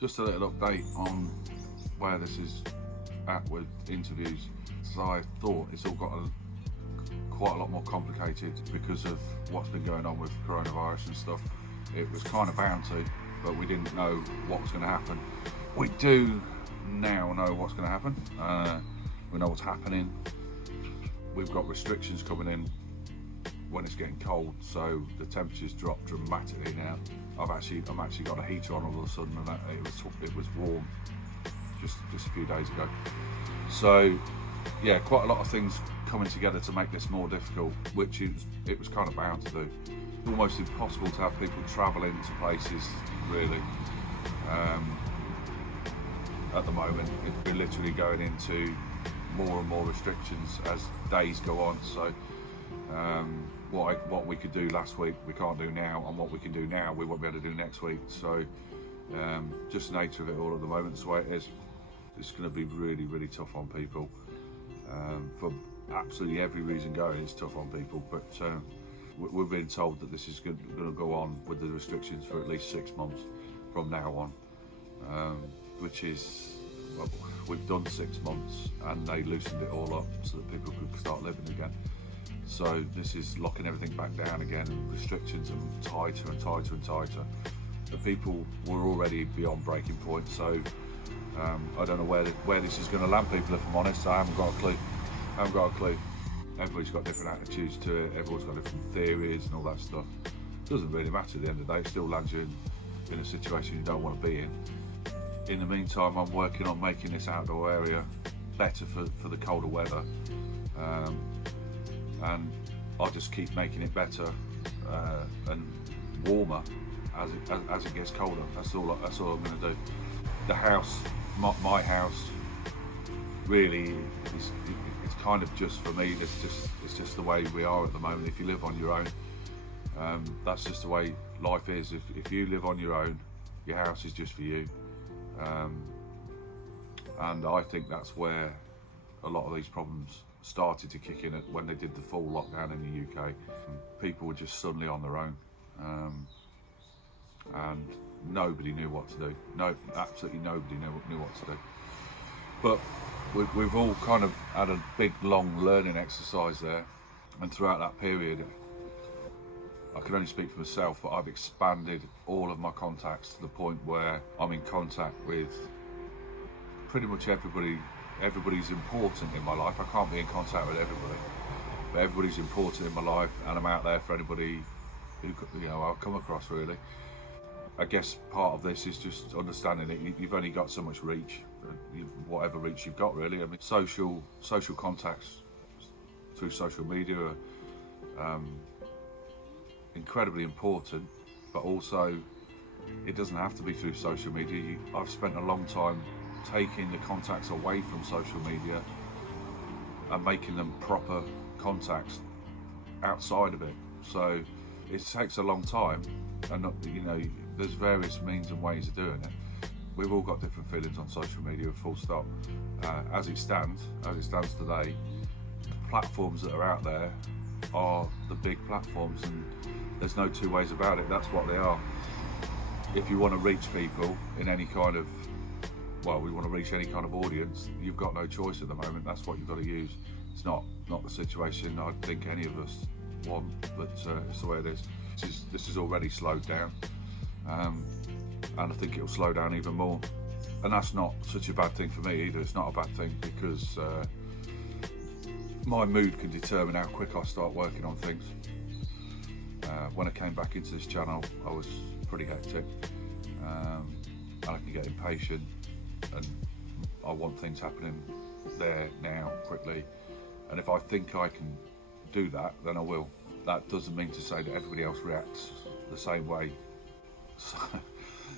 Just a little update on where this is at with interviews. So I thought it's all got quite a lot more complicated because of what's been going on with coronavirus and stuff. It was kind of bound to, but we didn't know what was going to happen. We do now know what's going to happen. We know what's happening. We've got restrictions coming in when it's getting cold, so the temperatures drop dramatically now. I'm actually got a heater on all of a sudden, and it was warm just a few days ago. So yeah, quite a lot of things coming together to make this more difficult, which it was kind of bound to do. Almost impossible to have people travelling to places, really. At the moment, we're literally going into more and more restrictions as days go on. So what we could do last week, we can't do now, and what we can do now, we won't be able to do next week. So just the nature of it all at the moment, that's the way it is. It's going to be really, really tough on people. For absolutely every reason going, it's tough on people. But we're being told that this is going to go on with the restrictions for at least 6 months from now on, which is, well, we've done 6 months and they loosened it all up so that people could start living again. So this is locking everything back down again, and restrictions and tighter and tighter and tighter. The people were already beyond breaking point, so I don't know where this is going to land people, if I'm honest. I haven't got a clue. Everybody's got different attitudes to it, everyone's got different theories and all that stuff. It doesn't really matter at the end of the day, it still lands you in a situation you don't want to be in. In the meantime, I'm working on making this outdoor area better for the colder weather. And I'll just keep making it better and warmer as it gets colder. That's all I'm going to do. The house, my house, really it's kind of just for me. It's just the way we are at the moment. If you live on your own, that's just the way life is. If you live on your own, your house is just for you. And I think that's where a lot of these problems started to kick in when they did the full lockdown in the UK. People were just suddenly on their own, and nobody knew what to do. No, absolutely nobody knew what to do. But we've all kind of had a big, long learning exercise there, and throughout that period, I can only speak for myself, but I've expanded all of my contacts to the point where I'm in contact with pretty much everybody. Everybody's important in my life. I can't be in contact with everybody, but everybody's important in my life, and I'm out there for anybody who I'll come across, really. I guess part of this is just understanding that you've only got so much reach, whatever reach you've got, really. I mean, social contacts through social media are incredibly important, but also it doesn't have to be through social media. I've spent a long time taking the contacts away from social media and making them proper contacts outside of it. So it takes a long time, and there's various means and ways of doing it. We've all got different feelings on social media, full stop. As it stands today, the platforms that are out there are the big platforms, and there's no two ways about it. That's what they are. If you want to reach people in any kind of we want to reach any kind of audience, you've got no choice at the moment. That's what you've got to use. It's not the situation I think any of us want, but it's the way it is. This is already slowed down, and I think it'll slow down even more. And that's not such a bad thing for me either. It's not a bad thing, because my mood can determine how quick I start working on things. When I came back into this channel, I was pretty hectic, and I can get impatient, and I want things happening there now quickly, and if I think I can do that, then I will. That doesn't mean to say that everybody else reacts the same way.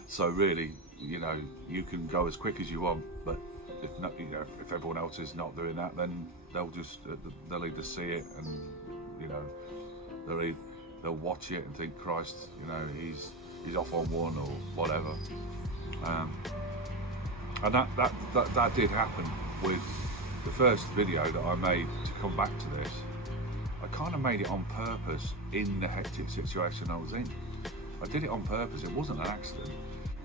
So really, you can go as quick as you want, but if everyone else is not doing that, then they'll either see it and they'll watch it and think, Christ, he's off on one or whatever. And that did happen with the first video that I made to come back to this. I kind of made it on purpose in the hectic situation I was in. I did it on purpose, it wasn't an accident.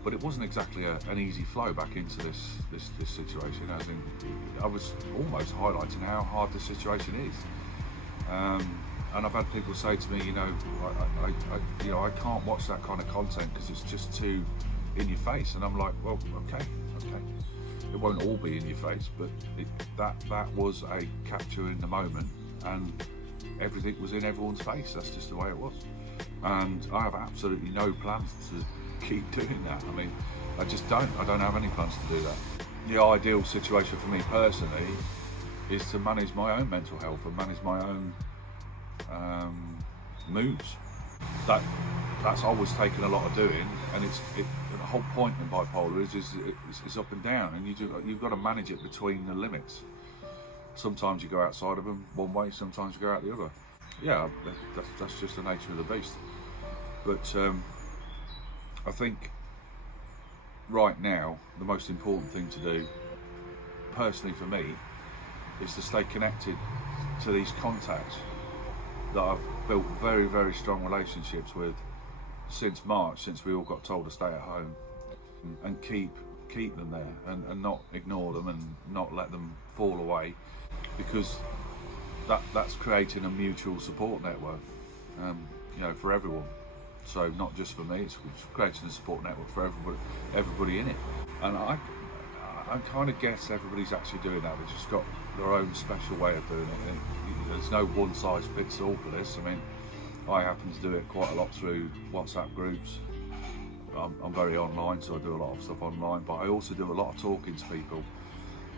but it wasn't exactly an easy flow back into this situation. As in, I was almost highlighting how hard the situation is. And I've had people say to me, I can't watch that kind of content because it's just too in your face. And I'm like, well, okay. It won't all be in your face, but that was a capture in the moment, and everything was in everyone's face. That's just the way it was. And I have absolutely no plans to keep doing that. I mean, I just don't. I don't have any plans to do that. The ideal situation for me personally is to manage my own mental health and manage my own moods. That's always taken a lot of doing, and the whole point in bipolar is up and down, and you've got to manage it between the limits. Sometimes you go outside of them one way, sometimes you go out the other. Yeah, that's just the nature of the beast. But I think right now the most important thing to do, personally for me, is to stay connected to these contacts that I've built very, very strong relationships with since March, since we all got told to stay at home, and keep them there, and not ignore them and not let them fall away, because that's creating a mutual support network, for everyone. So not just for me, it's creating a support network for everybody in it. And I kind of guess everybody's actually doing that. They've just got their own special way of doing it. And there's no one size fits all for this. I mean, I happen to do it quite a lot through WhatsApp groups. I'm very online, so I do a lot of stuff online, but I also do a lot of talking to people.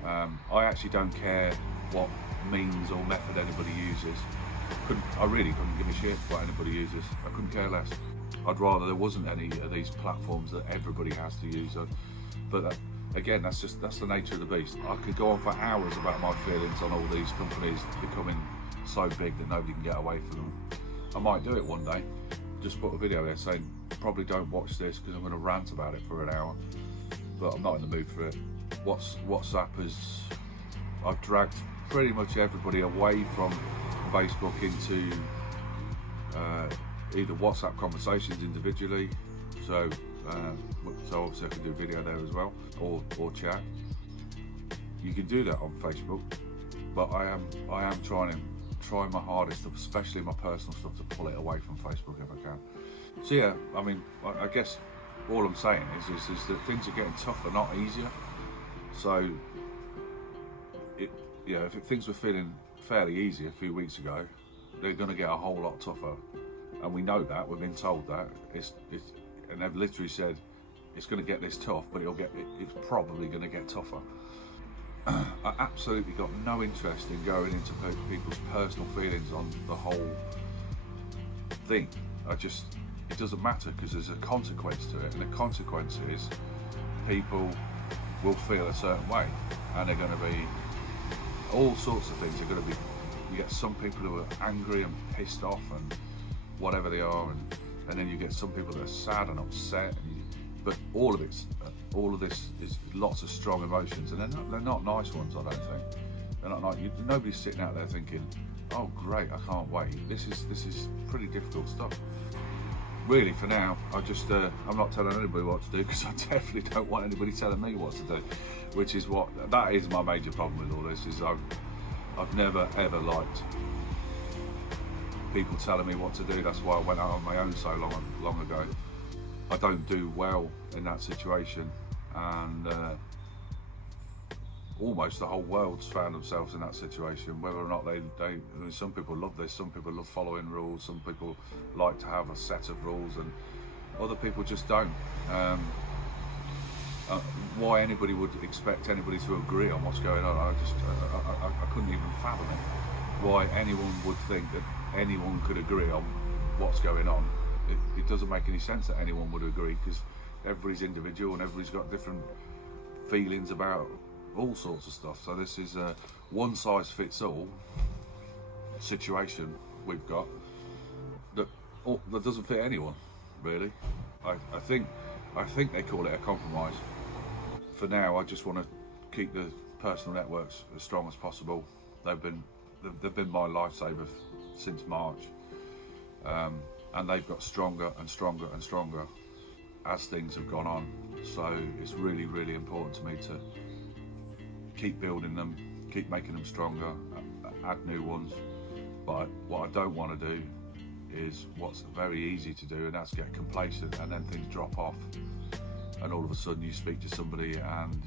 I actually don't care what means or method anybody uses. I really couldn't give a shit what anybody uses. I couldn't care less. I'd rather there wasn't any of these platforms that everybody has to use. But again, that's the nature of the beast. I could go on for hours about my feelings on all these companies becoming so big that nobody can get away from them. I might do it one day. Just put a video there saying, probably don't watch this because I'm going to rant about it for an hour. But I'm not in the mood for it. WhatsApp I've dragged pretty much everybody away from Facebook into either WhatsApp conversations individually, so obviously I can do video there as well, or chat. You can do that on Facebook, but I am trying my hardest, especially my personal stuff, to pull it away from Facebook if I can. So yeah, I mean, I guess all I'm saying is that things are getting tougher, not easier. So if things were feeling fairly easy a few weeks ago, they're going to get a whole lot tougher, and we know that. We've been told that and they've literally said it's going to get this tough, but it's probably going to get tougher. I absolutely got no interest in going into people's personal feelings on the whole thing. It doesn't matter, because there's a consequence to it, and the consequence is people will feel a certain way, and they're going to be all sorts of things. You get some people who are angry and pissed off and whatever they are, and then you get some people that are sad and upset. But all of this is lots of strong emotions, and they're not nice ones. I don't think they're not nice. Nobody's sitting out there thinking, "Oh, great! I can't wait." This is pretty difficult stuff. Really, for now, I'm not telling anybody what to do, because I definitely don't want anybody telling me what to do. Which is that is my major problem with all this. Is I've never ever liked people telling me what to do. That's why I went out on my own so long ago. I don't do well in that situation, and almost the whole world's found themselves in that situation. Whether or not some people love this, some people love following rules, some people like to have a set of rules, and other people just don't. Why anybody would expect anybody to agree on what's going on, I couldn't even fathom it. Why anyone would think that anyone could agree on what's going on. It doesn't make any sense that anyone would agree, because everybody's individual and everybody's got different feelings about all sorts of stuff. So this is a one size fits all situation we've got that doesn't fit anyone, really. I think they call it a compromise. For now, I just want to keep the personal networks as strong as possible. They've been my lifesaver since March, and they've got stronger and stronger and stronger as things have gone on. So it's really, really important to me to keep building them, keep making them stronger, add new ones. But what I don't want to do is what's very easy to do, and that's get complacent, and then things drop off, and all of a sudden you speak to somebody and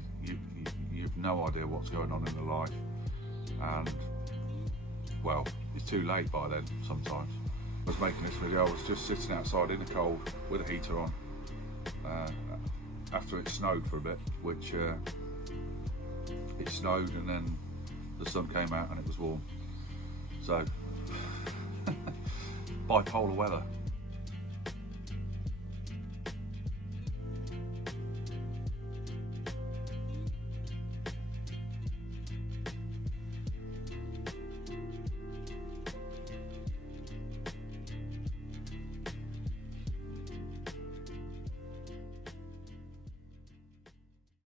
you've no idea what's going on in their life, and well, it's too late by then sometimes. I was making this video, I was just sitting outside in the cold with a heater on after it snowed for a bit, which it snowed and then the sun came out and it was warm. So bipolar weather.